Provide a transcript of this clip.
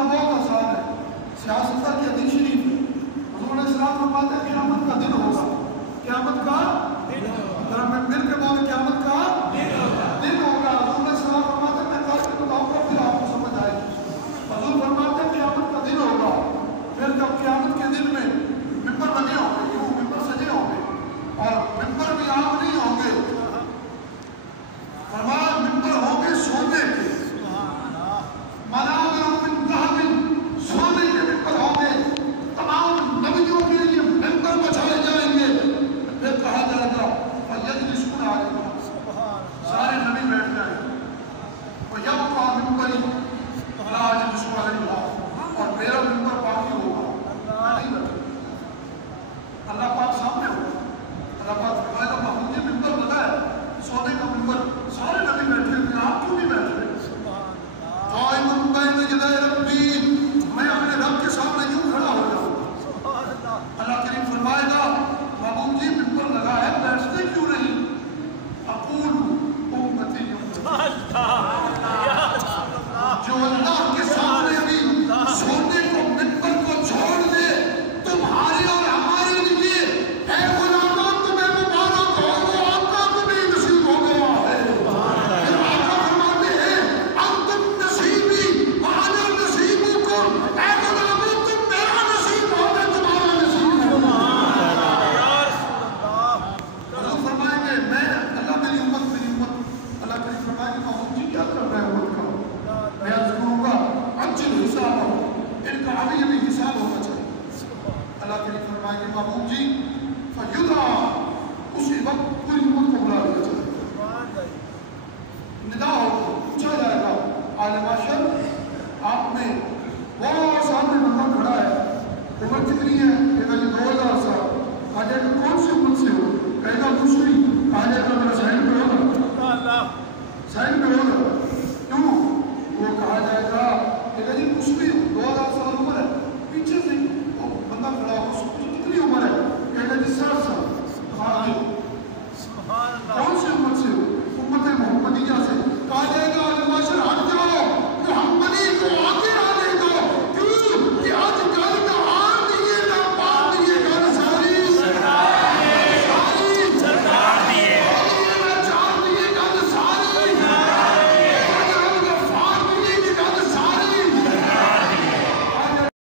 کرنا بہت آسان ہے، سیاست کی حدیث شریف ہے، حضور علیہ السلام فرماتے ہیں قیامت کا دن ہوگا، قیامت کا دن ہوگا، ذرا میں مل کے بولے قیامت کا دن ہوگا۔ حضور علیہ السلام فرماتے ہیں میں کل کے بتاؤں گا پھر آپ کو سمجھ آئے گی۔ حضور فرماتے ہیں قیامت کا دن ہوگا، پھر جب قیامت کے دن میں ممبر بنے ہوں گے، یوں ممبر سجے ہوں گے اور ممبر بھی عام نہیں ہوں گے، فرمایا ممبر ہوں گے سونے کے، منابر من ذہب، سونے کے ممبر ہوں گے، تمام نبیوں کے لیے ممبر بچھائے جائیں گے۔ پھر کہا جائے گا فَيَجْلِسُونَ عَلَيْهَا، سارے نبی بیٹھ جائیں گے، وَيَبْقَى مِنبَرِي لَا يَجْلِسُ عَلَيْهَا، اور میرا ممبر باقی ہوگا، میں نہیں بیٹھوں، اللہ پاک سامنے ہوگا، اللہ پاک فرمائے گا محمود یہ ممبر بتایا سونے کا ممبر، سارے نبی بیٹھے ہوئے آپ کیوں نہیں بیٹھ رہے؟ قائم بین یدی ربی، میں اپنے رب کے سامنے یوں کھڑا ہو جاؤں۔ اللہ کریم فرمائے گا محمود جی ممبر لگا ہے بیٹھتے کیوں نہیں؟ اقول امتی جو اللہ کے سامنے بھی سونے کو ممبر کو چھوڑ دے تمہارے اور ہمارے لیے اے غلاموں تمہیں مبارک ہو، وہ آقا کو بھی نصیب ہو گیا ہے۔ پھر آقا فرماتے ہیں انتم نصیبی وانا نصیبکم، اے غلاموں تم میرا نصیب ہو میں تمہارا نصیب ہوں۔ حضور فرمائیں گے میں اللہ میری امت اللہ کریم فرمائیں گے محمود جی کیا کر رہے ہو ان کا؟ میں عرض کروں گا اجل حساب ہو، ان کا ابھی ابھی حساب ہونا چاہیے۔ اللہ کریم فرمائیں گے محمود جی فیدعا، اسی وقت پوری امت کو بلا لیا